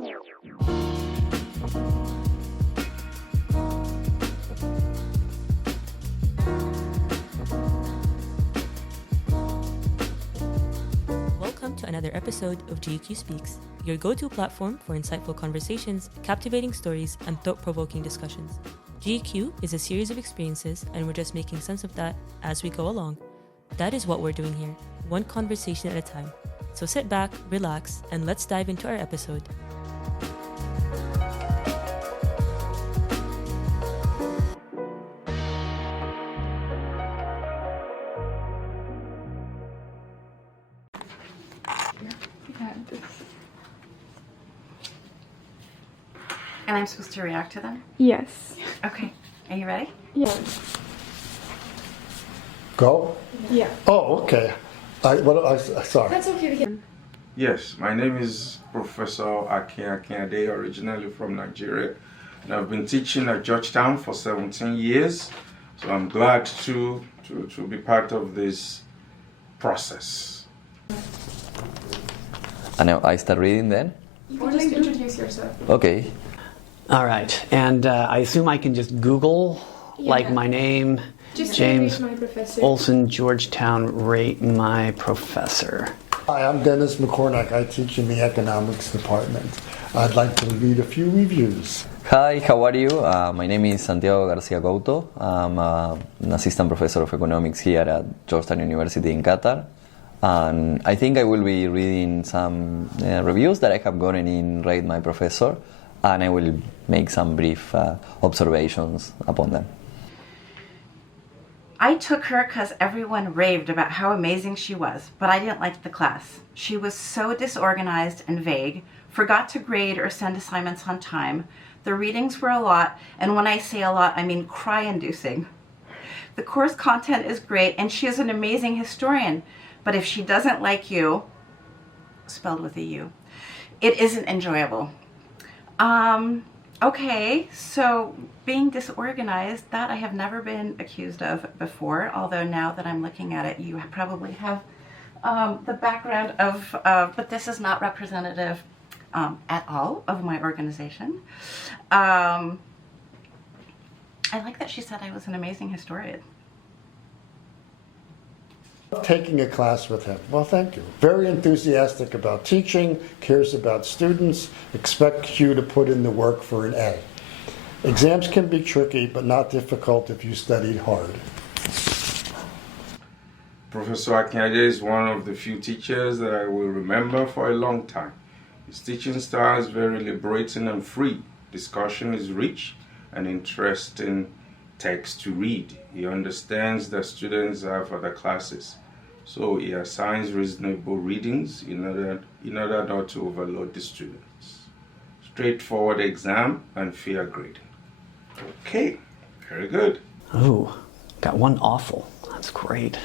Welcome to another episode of GQ Speaks, your go-to platform for insightful conversations, captivating stories, and thought-provoking discussions. GQ is a series of experiences, and we're just making sense of that as we go along. That is what we're doing here, one conversation at a time. So sit back, relax, and let's dive into our episode. And I'm supposed to react to them? Yes. Okay. Are you ready? Yes. Go? Yeah. Oh, okay. Sorry. That's okay. Yes, my name is Professor Akintunde Akinade, originally from Nigeria, and I've been teaching at Georgetown for 17 years. So I'm glad to be part of this process. And I start reading then? Or just introduce yourself. Okay. All right, and I assume I can just Google, like my name, Just James RateMyProfessor. Olsen, Georgetown, RateMyProfessor. Hi, I'm Dennis McCornac. I teach in the economics department. I'd like to read a few reviews. Hi, how are you? My name is Santaiago Garcia Couto. I'm an assistant professor of economics here at Georgetown University in Qatar. And I think I will be reading some reviews that I have gotten in RateMyProfessor, and I will make some brief observations upon them. I took her because everyone raved about how amazing she was, but I didn't like the class. She was so disorganized and vague, forgot to grade or send assignments on time. The readings were a lot, and when I say a lot, I mean cry-inducing. The course content is great, and she is an amazing historian, but if she doesn't like you, spelled with a U, it isn't enjoyable. Okay, so being disorganized, that I have never been accused of before, although now that I'm looking at it, you probably have the background of, but this is not representative at all of my organization. I like that she said I was an amazing historian. Taking a class with him. Well, thank you. Very enthusiastic about teaching, cares about students, expects you to put in the work for an A. Exams can be tricky, but not difficult if you studied hard. Professor Akinade is one of the few teachers that I will remember for a long time. His teaching style is very liberating and free. Discussion is rich and interesting text to read. He understands that students have other classes, so he assigns reasonable readings in order not to overload the students. Straightforward exam and fair grading. Okay, very good. Oh, got one awful. That's great.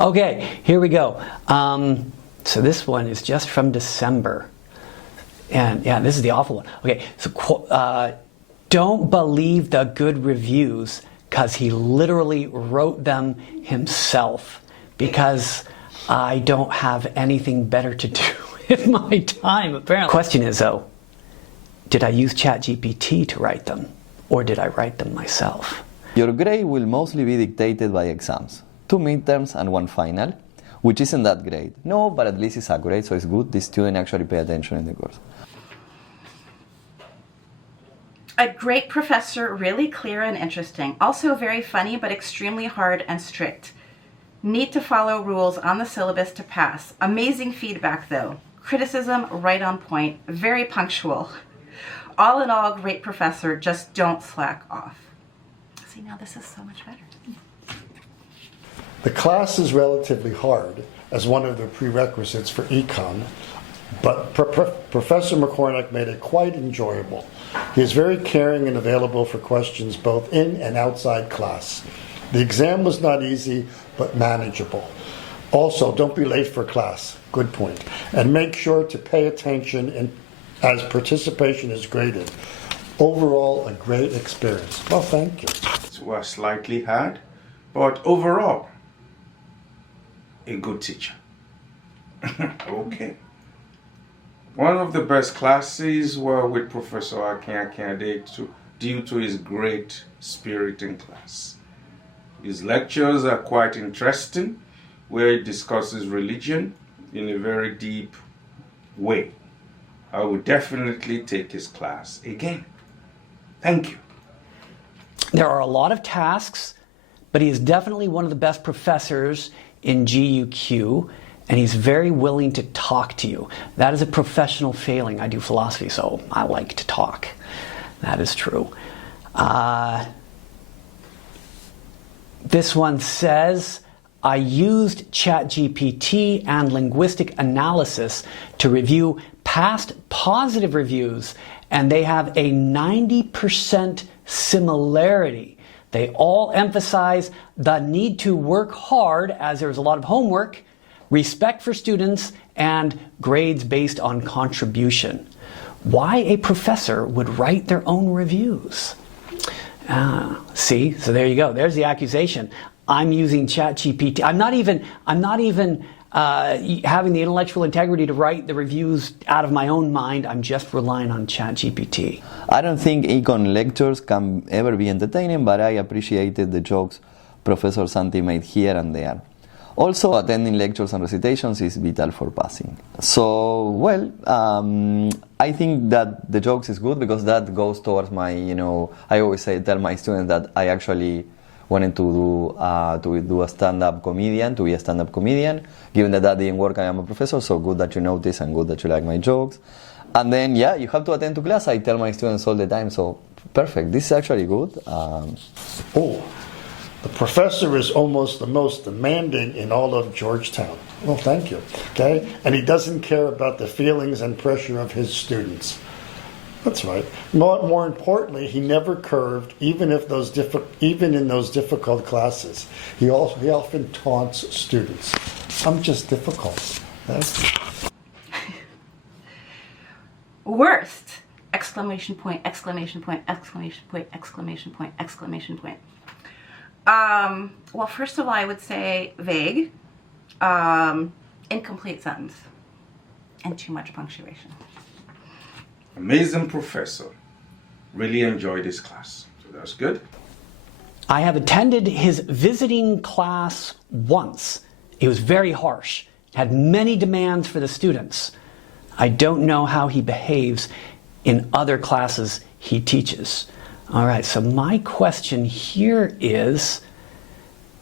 Okay, here we go. So this one is just from December. And yeah, this is the awful one. Okay, so don't believe the good reviews because he literally wrote them himself because I don't have anything better to do with my time, apparently. Question is, though, did I use ChatGPT to write them or did I write them myself? Your grade will mostly be dictated by exams, 2 midterms and 1 final, which isn't that great. No, but at least it's accurate, so it's good. The student actually pay attention in the course. A great professor, really clear and interesting. Also very funny, but extremely hard and strict. Need to follow rules on the syllabus to pass. Amazing feedback though. Criticism right on point. Very punctual. All in all, great professor, just don't slack off. See, now this is so much better. The class is relatively hard as one of the prerequisites for econ, but Professor McCornac made it quite enjoyable. He is very caring and available for questions both in and outside class. The exam was not easy, but manageable. Also, don't be late for class. Good point. And make sure to pay attention as participation is graded. Overall, a great experience. Well, thank you. It was slightly hard, but overall, a good teacher. Okay. One of the best classes were with Professor Akintunde Akinade due to his great spirit in class. His lectures are quite interesting, where he discusses religion in a very deep way. I would definitely take his class again. Thank you. There are a lot of tasks, but he is definitely one of the best professors in GUQ, and he's very willing to talk to you. That is a professional failing. I do philosophy, so I like to talk. That is true. This one says, I used ChatGPT and linguistic analysis to review past positive reviews, and they have a 90% similarity. They all emphasize the need to work hard, as there's a lot of homework, respect for students, and grades based on contribution. Why a professor would write their own reviews? See, so there you go. There's the accusation. I'm using ChatGPT. I'm not even having the intellectual integrity to write the reviews out of my own mind. I'm just relying on ChatGPT. I don't think econ lectures can ever be entertaining, but I appreciated the jokes Professor Santi made here and there. Also, attending lectures and recitations is vital for passing. So, well, I think that the jokes is good because that goes towards my, I always tell my students that I actually wanted to be a stand-up comedian. Given that didn't work, I am a professor, so good that you notice and good that you like my jokes. And then, yeah, you have to attend to class. I tell my students all the time, so perfect. This is actually good. The professor is almost the most demanding in all of Georgetown. Well, thank you. Okay? And he doesn't care about the feelings and pressure of his students. That's right. More importantly, he never curved, even in those difficult classes. He often taunts students. I'm just difficult. Okay? Worst! Exclamation point, exclamation point, exclamation point, exclamation point, exclamation point. Well, first of all, I would say vague, incomplete sentence, and too much punctuation. Amazing professor. Really enjoyed this class. So that's good. I have attended his visiting class once. He was very harsh, had many demands for the students. I don't know how he behaves in other classes he teaches. All right, so my question here is,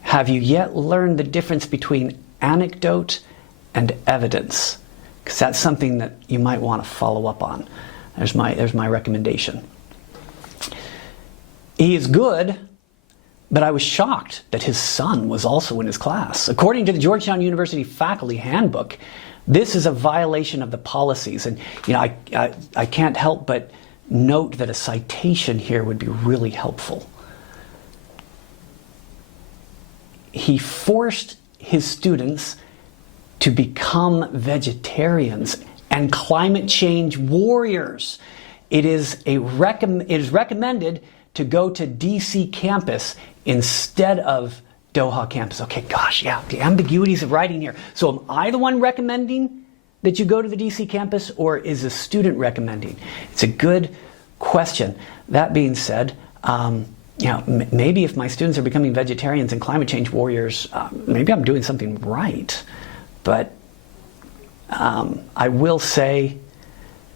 have you yet learned the difference between anecdote and evidence? Because that's something that you might want to follow up on. There's my recommendation. He is good, but I was shocked that his son was also in his class. According to the Georgetown University Faculty Handbook, this is a violation of the policies. And I can't help but note that a citation here would be really helpful. He forced his students to become vegetarians and climate change warriors. It is recommended to go to DC campus instead of Doha campus. Okay, gosh, yeah, the ambiguities of writing here. So am I the one recommending that you go to the DC campus, or is a student recommending? It's a good question. That being said, maybe if my students are becoming vegetarians and climate change warriors, maybe I'm doing something right. But I will say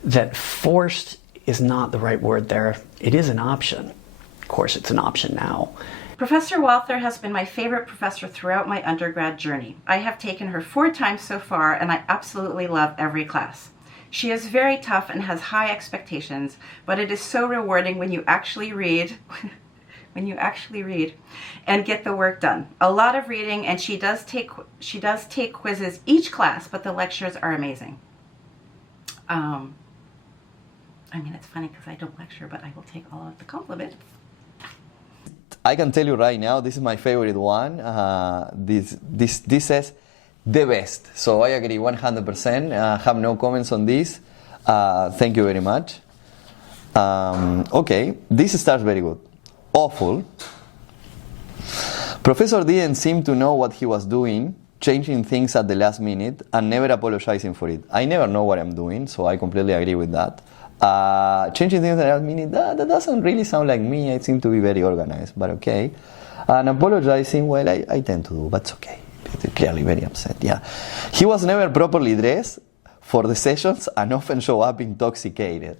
that forced is not the right word there. It is an option. Of course, it's an option now. Professor Walther has been my favorite professor throughout my undergrad journey. I have taken her 4 times so far, and I absolutely love every class. She is very tough and has high expectations, but it is so rewarding when you actually read and get the work done. A lot of reading, and she does take quizzes each class, but the lectures are amazing. It's funny because I don't lecture, but I will take all of the compliments. I can tell you right now, this is my favorite one. This says the best. So I agree 100%. Have no comments on this. Thank you very much. Okay, this starts very good. Awful. Professor didn't seem to know what he was doing. changing things at the last minute and never apologizing for it. I never know what I'm doing, so I completely agree with that. Changing things at the last minute, that doesn't really sound like me. I seem to be very organized, but okay. And apologizing, well, I tend to do, but it's okay. Clearly very upset, yeah. He was never properly dressed for the sessions and often show up intoxicated.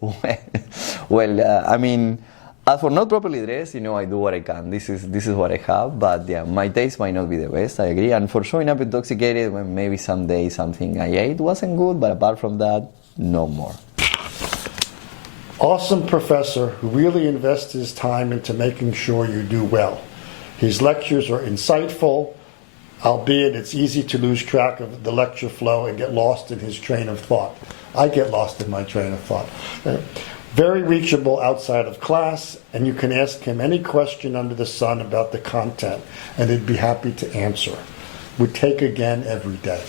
I mean, as for not properly dressed, I do what I can. This is what I have, but yeah, my taste might not be the best, I agree. And for showing up intoxicated, well, maybe someday something I ate wasn't good, but apart from that, no more. Awesome professor who really invests his time into making sure you do well. His lectures are insightful, albeit it's easy to lose track of the lecture flow and get lost in his train of thought. I get lost in my train of thought. Very reachable outside of class, and you can ask him any question under the sun about the content, and he'd be happy to answer. Would take again every day.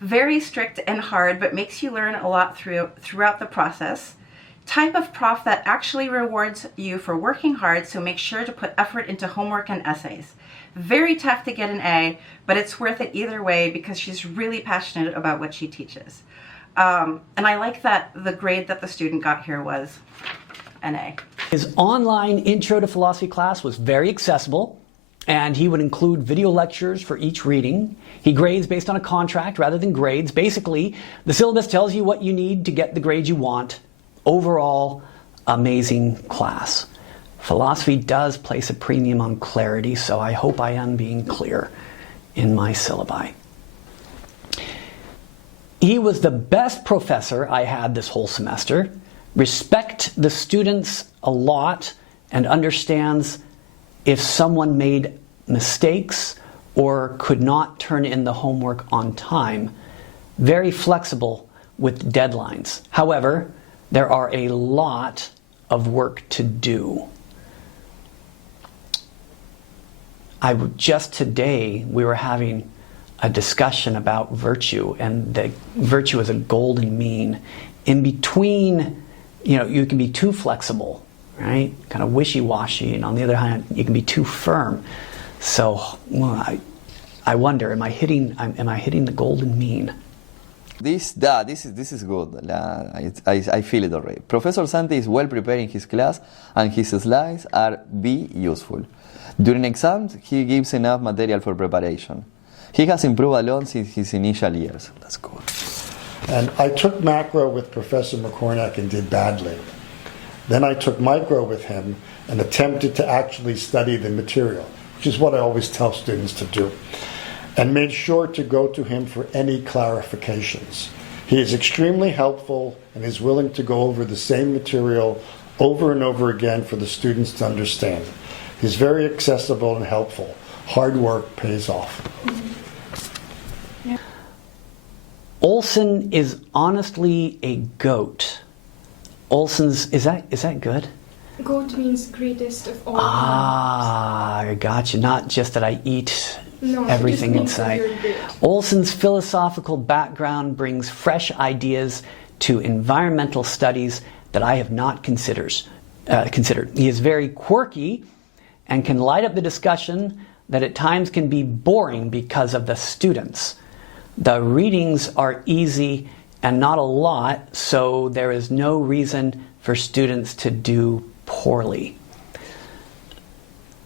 Very strict and hard, but makes you learn a lot throughout the process. Type of prof that actually rewards you for working hard, so make sure to put effort into homework and essays. Very tough to get an A, but it's worth it either way because she's really passionate about what she teaches. And I like that the grade that the student got here was an A. His online Intro to Philosophy class was very accessible, and he would include video lectures for each reading. He grades based on a contract rather than grades. Basically, the syllabus tells you what you need to get the grade you want. Overall, amazing class. Philosophy does place a premium on clarity, so I hope I am being clear in my syllabi. He was the best professor I had this whole semester. Respect the students a lot and understands if someone made mistakes or could not turn in the homework on time. Very flexible with deadlines. However, there are a lot of work to do. Just today, we were having a discussion about virtue, and the virtue is a golden mean. In between, you can be too flexible, right? Kind of wishy-washy, and on the other hand, you can be too firm. So, I wonder, am I hitting the golden mean? This is good. I feel it already. Professor Santi is well prepared in his class, and his slides are useful. During exams, he gives enough material for preparation. He has improved a lot since his initial years. That's good. And I took macro with Professor McCornac and did badly. Then I took micro with him and attempted to actually study the material, which is what I always tell students to do, and made sure to go to him for any clarifications. He is extremely helpful and is willing to go over the same material over and over again for the students to understand. He's very accessible and helpful. Hard work pays off. Yeah. Olsen is honestly a goat. Olsen's, is that good? Goat means greatest of all. I got you. Not just that I eat everything in sight. Great. Olsen's philosophical background brings fresh ideas to environmental studies that I have not considered. He is very quirky and can light up the discussion that at times can be boring because of the students. The readings are easy and not a lot, so there is no reason for students to do poorly.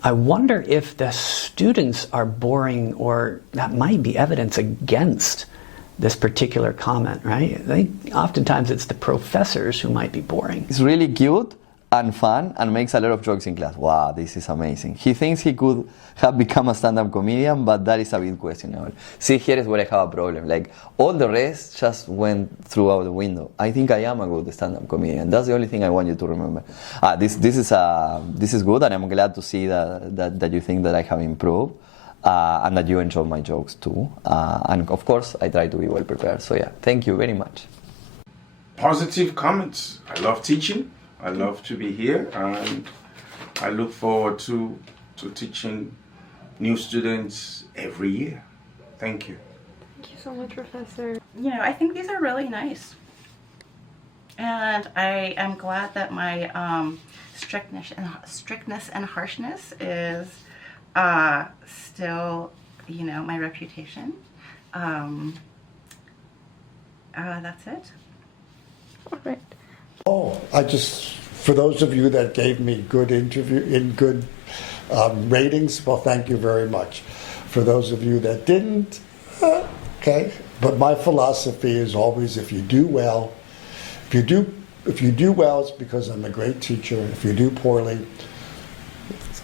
I wonder if the students are boring, or that might be evidence against this particular comment, right? I think oftentimes it's the professors who might be boring. He's really cute and fun and makes a lot of jokes in class. Wow, this is amazing. He thinks he could have become a stand-up comedian, but that is a bit questionable. See, here is where I have a problem. Like, all the rest just went through the window. I think I am a good stand-up comedian. That's the only thing I want you to remember. This is good, and I'm glad to see that you think that I have improved, and that you enjoy my jokes too. And of course, I try to be well prepared. So yeah, thank you very much. Positive comments. I love teaching. I love to be here, and I look forward to teaching new students every year. Thank you. Thank you so much, Professor. I think these are really nice. And I am glad that my strictness and harshness is Still, my reputation. That's it. All right. Oh, for those of you that gave me good ratings, well, thank you very much. For those of you that didn't, okay. But my philosophy is always, if you do well, it's because I'm a great teacher. If you do poorly,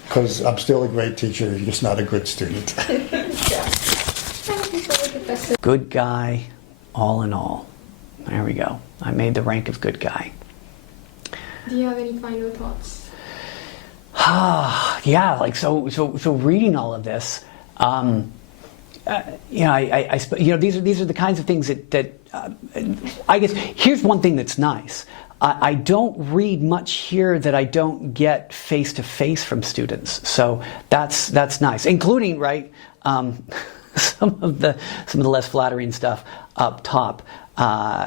because I'm still a great teacher, you're just not a good student. Thank you so much, Professor. Good guy, all in all. There we go. I made the rank of good guy. Do you have any final thoughts? Yeah, like so reading all of this, these are the kinds of things that I guess here's one thing that's nice. I don't read much here that I don't get face to face from students, so that's nice, including some of the less flattering stuff up top,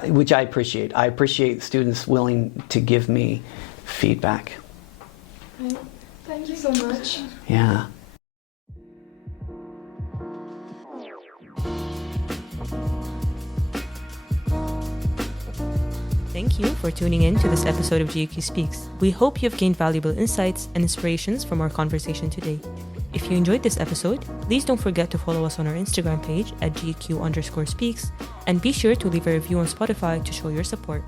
which I appreciate. I appreciate students willing to give me feedback. Thank you so much. Yeah. Thank you for tuning in to this episode of GQ Speaks. We hope you've gained valuable insights and inspirations from our conversation today. If you enjoyed this episode, please don't forget to follow us on our Instagram page at GQ_speaks and be sure to leave a review on Spotify to show your support.